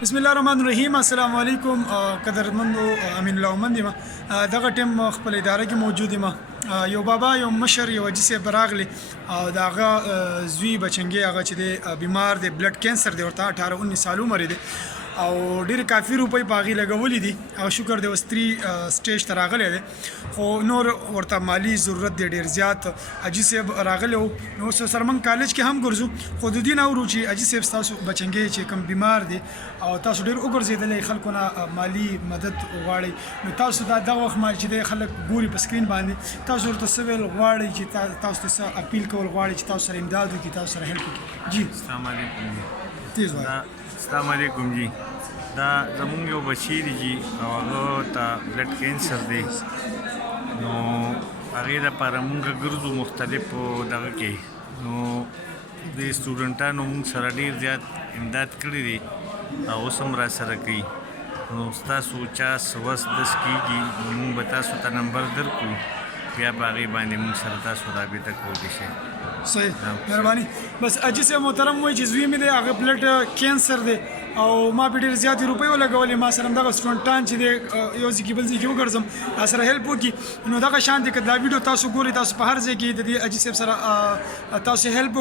بسم الله الرحمن الرحیم. السلام علیکم قدرمندو امین الله یم دغه ټیم خپل اداره کې موجود یم. یو بابا یو مشر یو حاجي صاحب راغلی او د هغه زوی بچنګي هغه چې دی بیمار دی، بلډ کینسر دی، ورته 18-19 سالو عمر دی او ډېر کافي روپۍ په هغې لګولي دي او شکر دی اوس 3 سټیج ته راغلی دی، خو نور ورته مالی ضرورت دی ډېر زیات. حاجي صاحب راغلی و نو اوس سره موږ کالج کې هم ګرځو، خو د دې نه اورو چې حاجي صاحب ستاسو بچنګی چې کوم بیمار دی او تاسو ډېر وګرځېدلی، خلکو نه مالي مدد غواړئ، نو تاسو دا دغه وخت چې دی خلک ګوري په سکرین باندې، تاسو ورته څه ویل غواړئ چې تاسو ته څه اپیل کول غواړئ چې تاسو سره امداد وکړي، تاسو سره هیلپ وکړي؟ جی السلام علیکم. تیز وایه. السلام علیکم جی. دا زمونږ یو بچی دی جی او هغه ته بلډ کینسر دی، نو هغې دپاره مونږ ګرځو مختلفو دغه کې، نو د سټوډنټانو مونږ سره ډېر زیات امداد کړی دی او اوس هم را سره کوي. نو ستاسو چا څه وس دس کېږي نو مونږ به تاسو ته نمبر درکړو، بیا په هغې باندې مونږ سره تاسو رابطه کولی شئ. صحیح، مهرباني. بس حاجي صاحب محترم وایي چې زوی مې دی هغه بلډ کینسر دی او ما په ډېر زیاتې روپۍ ولګولې، ما سره همدغه سټوډنټان چې دی یو ځای کې بل ځای کې وګرځم را سره هیلپ وکړي. نو دغه شان دی که دا ویډیو تاسو ګورئ، تاسو په هر ځای کې د دې حاجي صاحب سره تاسو هیلپ